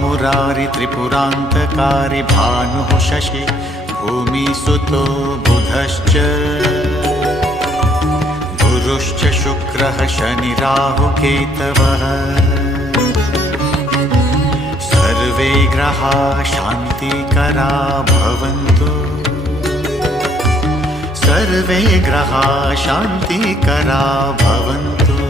मुरारि त्रिपुरान्तकारि भानुः शशि भूमिसुतो बुधश्च गुरुश्च शुक्रः शनिराहुकेतवः सर्वे ग्रहाः शान्तिकरा भवन्तु सर्वे ग्रहाः शान्तिकरा भवन्तु।